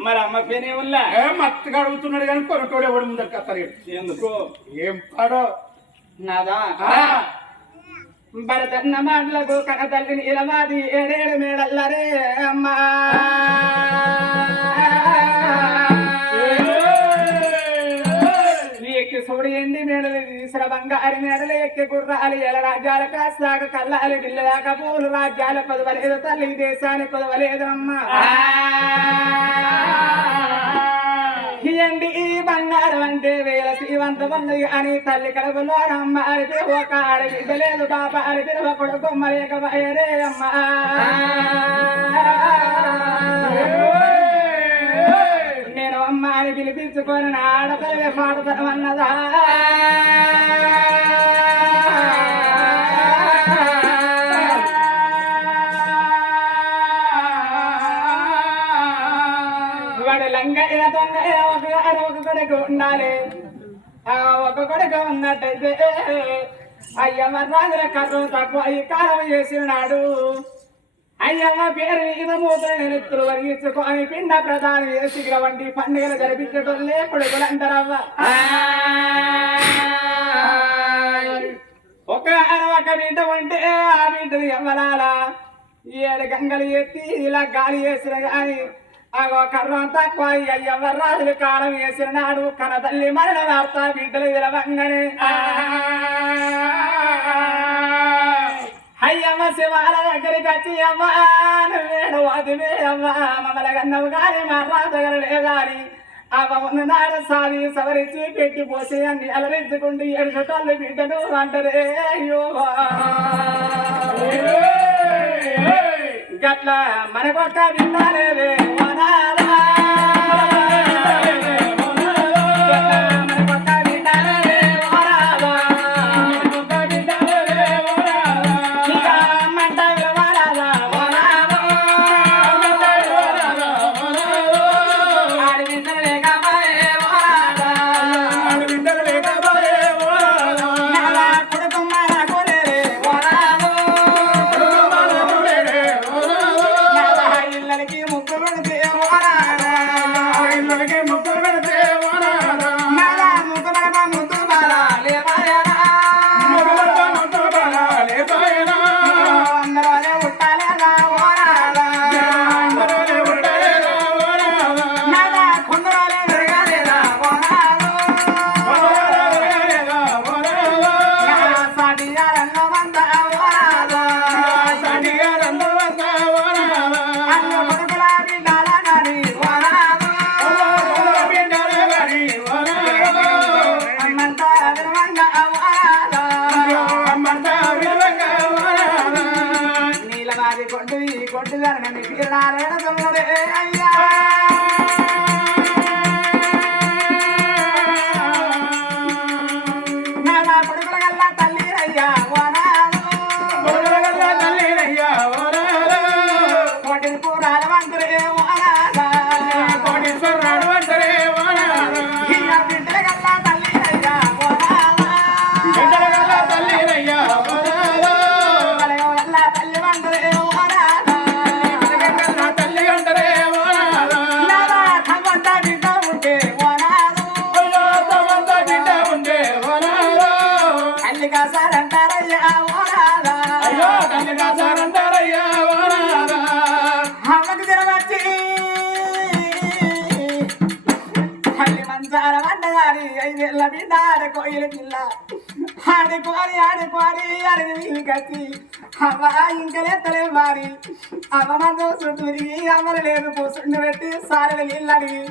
మరి అమ్మ పేనే ఉల్లా ఏం మత్తుగా అడుగుతున్నాడు కానీ కొనటోడు ఎవడు ముందరికి వస్తారు ఎందుకు? ఏం పాడో నాదా? భరతన్న మాటలకు కన తల్లిని ఇలవాది ఏడేడు మేడల్లరే అమ్మా. చూడు తీసిన బంగారు మేడలు ఎక్కి గుర్రాలు ఎల రాజ్యాల కాసాక కల్లాలి బిల్లదాక పూలు రాజ్యాల పదవలేదు తల్లి దేశానికి పదవలేదు అమ్మా ఈ బంగారం అంటే వేల శ్రీవంతం ఉంది అని తల్లి కడుపులో అమ్మ అడిపి ఒక ఆడబిడ్డ లేదు పాప అడిపి ఒకడు కొడుకు మరేక బయరే అమ్మ అమ్మ అని పిలిపించుకొని నా ఆడపిల్లవే పాడతామన్నదా వాడు లంగ ఇలా ఒక కొడుకు ఉండాలి. ఒక కొడుకు ఉన్నట్టయితే అయ్యమ్మ రాజుల కర్రం తక్కువ ఈ కాలం చేసినాడు. అయ్యమ్మ పేరు మీద మూతల నెత్తులు వరిగించుకొని పిండ ప్రధాని చేసి వంటి పండుగలు జరిపించటోళ్ళే కొడుకులు అంటారవ్వ ఒక ఒక బిడ్డ ఉంటే ఆ బిడ్డది ఎవ్వరాలా ఏడు గంగలు ఎత్తి ఇలా గాలి వేసిన గాని అగో కర్రం తక్కువ అయ్యవ్వ రాజులు కాలం వేసిన నాడు కన తల్లి మరణ వార్త బిడ్డలు విరవంగనే శివాల దగ్గరికి వచ్చి అమ్మ నువ్వేడు వదివే అమ్మ మమ్మల్ని కన్నవు కానీ మా రాజగలలే గాని అమ్మ ఉన్న నాడు సావి సవరించి పెట్టి పోసి అన్ని అలరించుకుంటూ ఎడుటోళ్ళు బిడ్డను అంటారే అయ్యో గట్ల మనకొక్క విన్నాలేదే తల్లి వంటగారి ఐదేళ్ళ బిడ్డ ఆడుకోయిల పిల్ల ఆడుకోని ఆడుకోని అడిగి నీళ్ళు కట్టి అవ్వ ఇంకలెత్తలే మారి అమ్మ మందు చుట్టూ అమ్మలు లేదు పెట్టి సారెల నీళ్ళు అడిగి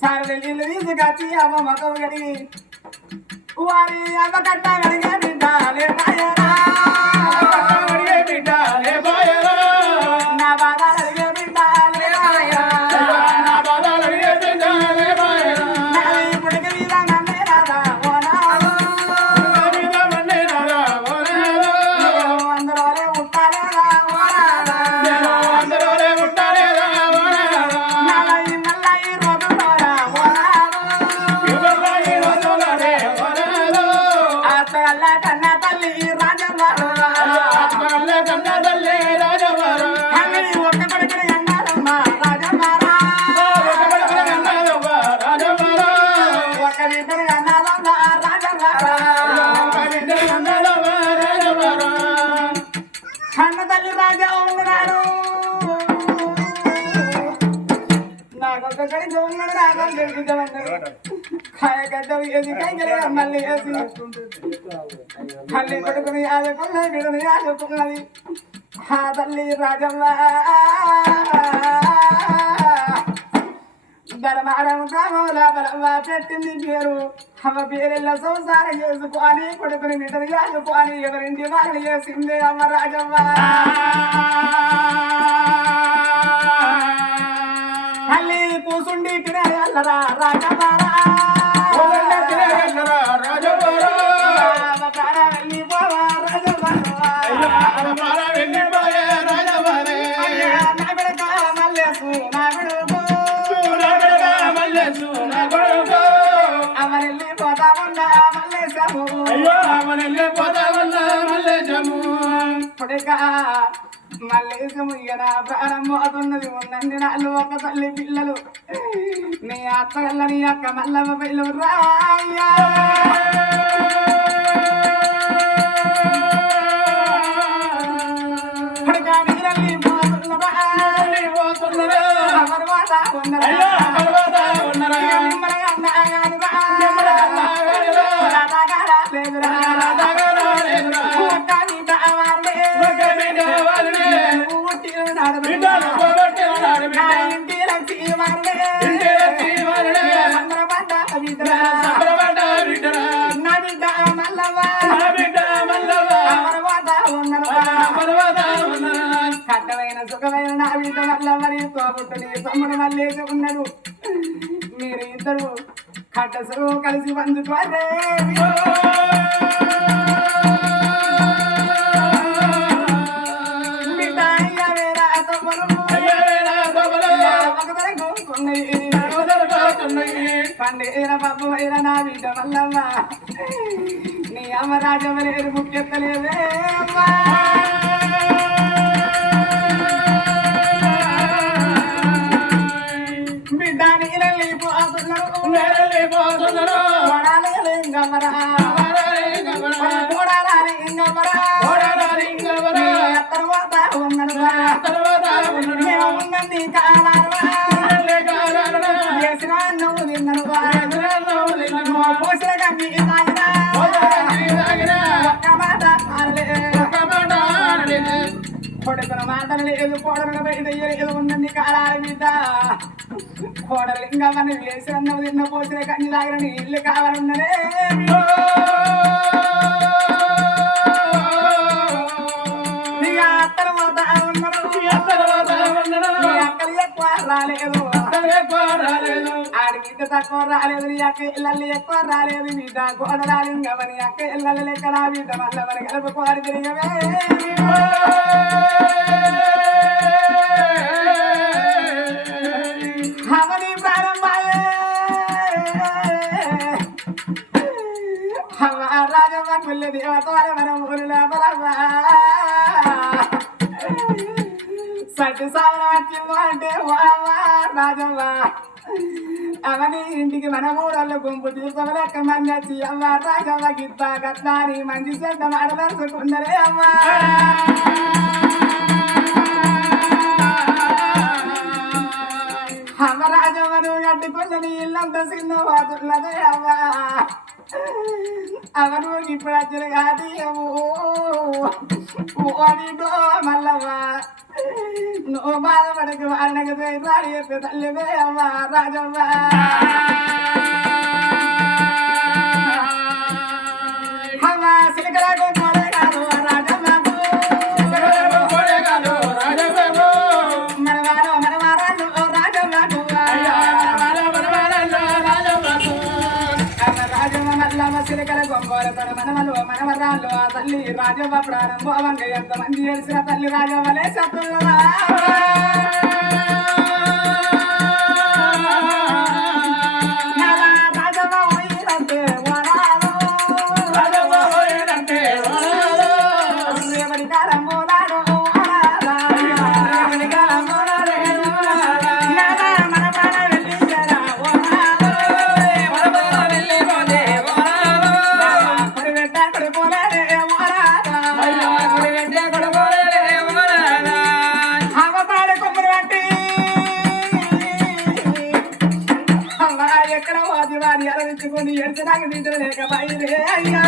సారెల నీళ్ళు తీసుకొచ్చి అమ్మ మొక్కం కడిగి వారి అమ్మ కట్ట కడిగే బిడ్డ లేపాయరా మళ్ళీ ఇద్దమన్నారు కాయ గడ్డ వేసి కైగలే మళ్ళీ వేసి తల్లి కొడుకుని ఆదుకున్నది బిడ్డని ఆదుకున్నది. ఆ తల్లి రాజమ్మ ధర్మారం గ్రామంలో బలమ్మ పెట్టింది పేరు. అమ్మ పేరెళ్ళ సంసారం చేసుకోని కొడుకుని బిడ్డని ఆదుకొని ఎవరింటి వాళ్ళు చేసింది అమ్మ రాజమ్మ తల్లి కూసుండి తినే అల్లరా రాజబారా మల్లేశము ఇక నా ప్రారంభం అవుతున్నది ఉన్నది నాళ్ళు ఒక తల్లి పిల్లలు. నీ అత్త వల్ల నీ అక్క మల్లమ్మ పిల్లలు రాయ్యా అయ్యో. పర్వత ఉన్నారా కట్టమైన సుఖమైన నా బిడ్డ మల్లవ్వని తోబుట్టుని తమ్ముడు మల్లేసి ఉన్నాడు మీరు ఇద్దరు కట్ట కలిసి వందుకోరే పండేర బాబు అయిన నా బిడ్డ మల్లమ్మ నీ అమ్మ రాజమలేరు ముఖ్యత్తలేదే అమ్మా బిడ్డ నీళ్ళని పోతున్నారు. తర్వాత ఉన్నది తర్వాత ఆడలే ఒక్క కొడుకున మాటలు లేదు కోడలు బయట లేదు ఉన్నది కాలాలి మీద కోడలు ఇంకా మనం వేసిన నువ్వు తిన్న పోసిన కన్ని తాగిన నీళ్ళు ఇల్లు కావాలన్నదే అత్తలు పోతా ఉన్నారు? అక్కలు ఎక్కువ రాలేదు. తక్కువ రాలేదు నీ అక్క ఇళ్ళల్లి ఎక్కువ రాలేదు బిడ్డ గోడ రాలింగవని అక్క ఇళ్ళల్లి లెక్క నా బిడ్డ మళ్ళీ మన కలుపుకోవాలి తిరిగవే అవని ప్రారంభాయే అవ్వ రాజమ్మ కుల్లి దేవతవార మన ఊరిలో బలవ్వ సట్టి సావన వచ్చిందో అంటే వావా రాజవ్వ అవని ఇంటికి మన ఊరల్లో గుంపు తీసుకోలేక మంది వచ్చి అవ్వ రాజవ్వ గిత్త గట్లాని మంచి చెడ్డ మాడదలుచుకున్నరే అమ్మా. అమ్మ రాజవ్వను కట్టుకున్నది ఇల్లంతా సిన్న వాతున్నదే అవ్వ అవను ఇప్పుడు వచ్చిన కాదు ఓడిడో మల్లవ్వ. నువ్వు బాధపడకు వాళ్ళకి రాడి చెప్పి తల్లివే కోడే కాదు రాజవ్వకు కొడగాడు రాజబాబు. మనవారు మనవారాలు రాజవ్వకు రాజమ్మ మల్లమ్మ సిలికల గొంగోల తన మనమలు మనవరాళ్ళు ఆ తల్లి రాజవ్వ ఎంత మంది ఏడిసిన తల్లి రాజవ్వలే చతుర్రా నీ ఎంత నాకు నిద్ర లేక బయలు అయ్యా